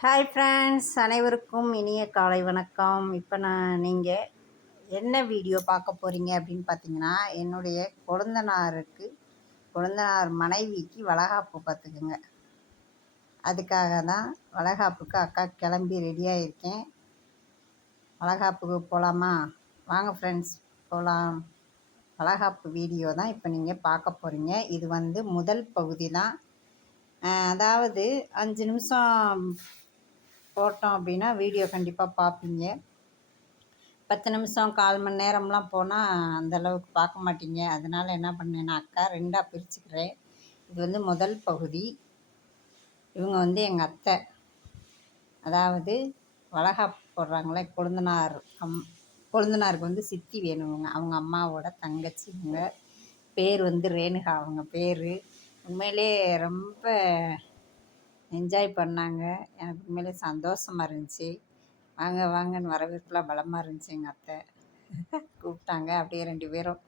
Hi friends, அனைவருக்கும் இனிய காலை வணக்கம். இப்போ நீங்கள் என்ன வீடியோ பார்க்க போகிறீங்க அப்படின்னு பார்த்தீங்கன்னா, என்னுடைய கொழுந்தனார் மனைவிக்கு வளகாப்பு பார்த்துக்குங்க. அதுக்காக தான் வளகாப்புக்கு அக்கா கிளம்பி ரெடியாக இருக்கேன். வளகாப்புக்கு போகலாமா? வாங்க ஃப்ரெண்ட்ஸ், போகலாம். வளகாப்பு வீடியோ தான் இப்போ நீங்கள் பார்க்க போகிறீங்க. இது முதல் பகுதி தான். அதாவது 5 நிமிஷம் போட்டோம் அப்படின்னா வீடியோ கண்டிப்பாக பார்ப்பீங்க. 10 நிமிஷம் 1/4 மணி நேரம்லாம் போனால் அந்தளவுக்கு பார்க்க மாட்டீங்க. அதனால் என்ன பண்ணேன்னாக்கா 2ஆக பிரிச்சுக்கிறேன். இது முதல் பகுதி. இவங்க எங்கள் அத்தை, அதாவது வளகாப்பு போடுறாங்களே கொழுந்தனாருக்கு சித்தி வேணுங்க. அவங்க அம்மாவோட தங்கச்சி. இவங்க பேர் ரேணுகா. அவங்க பேர் உண்மையிலே ரொம்ப என்ஜாய் பண்ணாங்க. எனக்கு உண்மையிலே சந்தோஷமாக இருந்துச்சு. வாங்க வாங்கன்னு வரவேற்புலாம் பலமாக இருந்துச்சு. எங்கள் அத்தை கூப்பிட்டாங்க. அப்படியே 2 பேரும்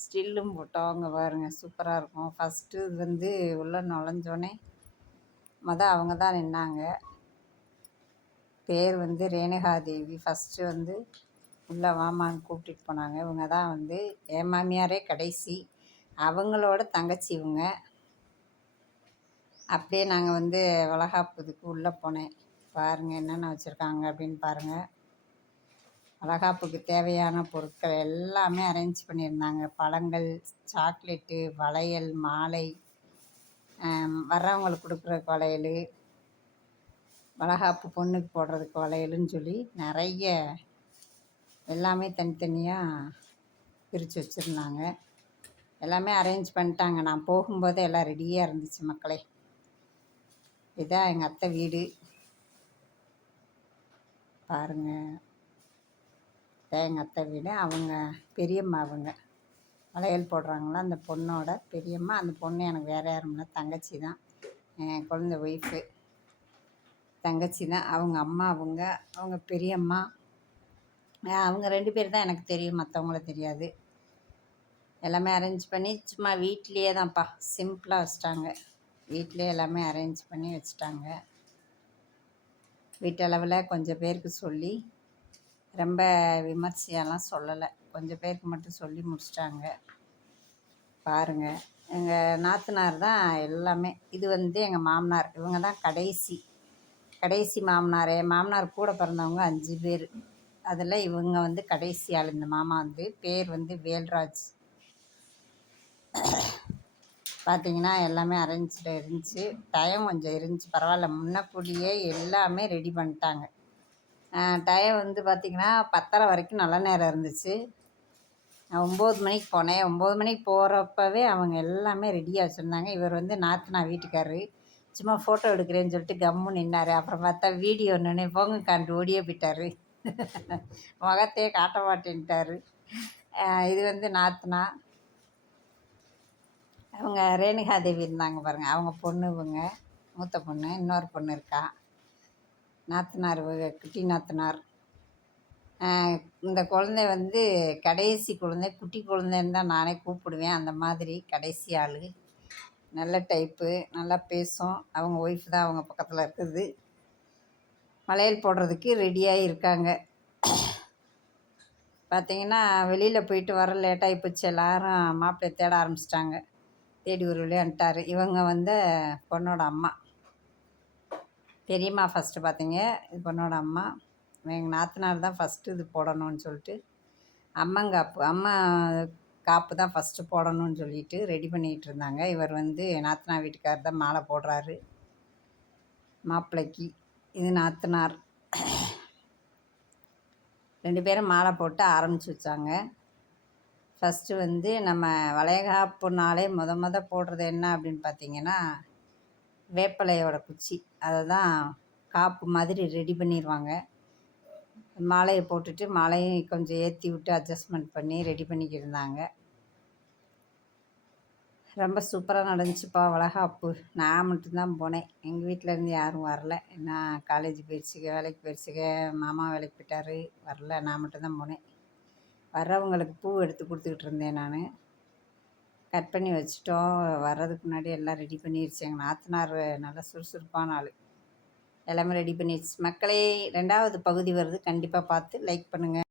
ஸ்டில்லும் போட்டோம். அவங்க பாருங்கள், சூப்பராக இருக்கும். ஃபஸ்ட்டு உள்ளே நுழைஞ்சோடனே அவங்க தான் நின்னாங்க. பேர் ரேணுகாதேவி. ஃபஸ்ட்டு உள்ளே வாமான்னு கூப்பிட்டுட்டு போனாங்க. இவங்க தான் என் மாமியாரே கடைசி. அவங்களோட தங்கச்சி இவங்க. அப்படியே நாங்கள் வளகாப்புக்கு உள்ளே போனேன். பாருங்கள் என்னென்ன வச்சுருக்காங்க அப்படின்னு பாருங்கள். வளகாப்புக்கு தேவையான பொருட்கள் எல்லாமே அரேஞ்ச் பண்ணியிருந்தாங்க. பழங்கள், சாக்லேட்டு, வளையல், மாலை, வர்றவங்களுக்கு கொடுக்குறதுக்கு வளையல், வளகாப்பு பொண்ணுக்கு போடுறதுக்கு வளையலுன்னு சொல்லி நிறைய எல்லாமே தனித்தனியாக பிரித்து வச்சுருந்தாங்க. எல்லாமே அரேஞ்ச் பண்ணிட்டாங்க. நான் போகும்போது எல்லாம் ரெடியாக இருந்துச்சு மக்களே. இதான் எங்கள் அத்தை வீடு பாருங்கள். இதான் எங்கள் அத்தை வீடு. அவங்க பெரியம்மா. அவங்க வளையல் போடுறாங்களா அந்த பொண்ணோட பெரியம்மா. அந்த பொண்ணு எனக்கு வேறு யாரும் இல்லை, தங்கச்சி தான். என் குழந்தை ஒய்ஃபு தங்கச்சி தான். அவங்க அம்மா, அவங்க பெரியம்மா. அவங்க 2 பேர் தான் எனக்கு தெரியும், மற்றவங்கள தெரியாது. எல்லாமே அரேஞ்ச் பண்ணி சும்மா வீட்லேயே தான்ப்பா சிம்பிளாக வச்சுட்டாங்க. வீட்டிலே எல்லாமே அரேஞ்ச் பண்ணி வச்சுட்டாங்க. வீட்டளவில் கொஞ்சம் பேருக்கு சொல்லி ரொம்ப விமர்சையெல்லாம் சொல்லலை. கொஞ்சம் பேருக்கு மட்டும் சொல்லி முடிச்சிட்டாங்க. பாருங்கள், எங்கள் நாத்தனார் தான் எல்லாமே. இது எங்கள் மாமனார். இவங்க தான் கடைசி மாமனார். என் மாமனார் கூட பிறந்தவங்க 5 பேர். அதில் இவங்க கடைசி ஆள். இந்த மாமா பேர் வேல்ராஜ். பார்த்திங்கன்னா எல்லாமே அரேஞ்சில் இருந்துச்சு. டைம் கொஞ்சம் இருந்துச்சு, பரவாயில்ல. முன்னக்கூடியே எல்லாமே ரெடி பண்ணிட்டாங்க. டைம் பார்த்திங்கன்னா 10:30 வரைக்கும் நல்ல நேரம் இருந்துச்சு. நான் 9 மணிக்கு போனேன். 9 மணிக்கு போகிறப்பவே அவங்க எல்லாமே ரெடியாக வச்சுருந்தாங்க. இவர் நாத்தனார் வீட்டுக்காரரு சும்மா ஃபோட்டோ எடுக்கிறேன்னு சொல்லிட்டு கம்முன்னு நின்னார். அப்புறம் பார்த்தா வீடியோ ஒன்று போங்க காண்டு ஓடியே போயிட்டார். முகத்தையே காட்ட மாட்டேன்ட்டார். இது நாத்தனா. அவங்க ரேணுகாதேவி இருந்தாங்க பாருங்கள். அவங்க பொண்ணு. இவங்க மூத்த பொண்ணு. இன்னொரு பொண்ணு இருக்கா. நாத்தனார் குட்டி நாத்தனார். இந்த குழந்தை கடைசி குழந்தை. குட்டி குழந்தைன்னு தான் நானே கூப்பிடுவேன். அந்த மாதிரி கடைசி ஆள். நல்ல டைப்பு, நல்லா பேசும். அவங்க ஒய்ஃப் தான் அவங்க பக்கத்தில் இருக்குது. வளையல் போடுறதுக்கு ரெடியாக இருக்காங்க. பார்த்திங்கன்னா வெளியில் போயிட்டு வர லேட்டாகி போச்சு. எல்லோரும் மாப்பிள்ளையை தேட ஆரம்பிச்சிட்டாங்க. தேடி ஒரு வழியாக வந்துட்டார். இவங்க பொண்ணோட அம்மா. பெரியம்மா ஃபஸ்ட்டு பார்த்தீங்க. இது பொண்ணோட அம்மா. எங்கள் நாத்தனார் தான் ஃபஸ்ட்டு இது போடணும்னு சொல்லிட்டு அம்மா காப்பு தான் ஃபஸ்ட்டு போடணும்னு சொல்லிட்டு ரெடி பண்ணிகிட்டு இருந்தாங்க. இவர் நாத்தனார் வீட்டுக்காரர் தான் மாலை போடுறாரு மாப்பிள்ளைக்கு. இது நாத்தனார். 2 பேரும் மாலை போட்டு ஆரம்பித்து வச்சாங்க. ஃபஸ்ட்டு நம்ம வளைகாப்புனாலே முத போடுறது என்ன அப்படின்னு பார்த்திங்கன்னா, வேப்பிலையோட குச்சி. அதை தான் காப்பு மாதிரி ரெடி பண்ணிடுவாங்க. மாலையை போட்டுட்டு மாலையும் கொஞ்சம் ஏற்றி விட்டு அட்ஜஸ்ட்மெண்ட் பண்ணி ரெடி பண்ணிக்கிட்டு இருந்தாங்க. ரொம்ப சூப்பராக நடந்துச்சுப்பா வளகாப்பு. நான் மட்டும்தான் போனேன். எங்கள் வீட்டிலேருந்து யாரும் வரல. நான் காலேஜ் போயிடுச்சுங்க, வேலைக்கு போயிடுச்சுங்க. மாமா வேலைக்கு போயிட்டார், வரல. நான் மட்டும்தான் போனேன். வர்றவங்களுக்கு பூ எடுத்து கொடுத்துக்கிட்டு இருந்தேன். நான் கட் பண்ணி வச்சுட்டோம். வர்றதுக்கு முன்னாடி எல்லாம் ரெடி பண்ணிடுச்சு. எங்கள் நாத்தனார் நல்லா சுறுசுறுப்பான ஆள். எல்லாமே ரெடி பண்ணிடுச்சு மக்களே. 2வது பகுதி வருது, கண்டிப்பாக பார்த்து லைக் பண்ணுங்கள்.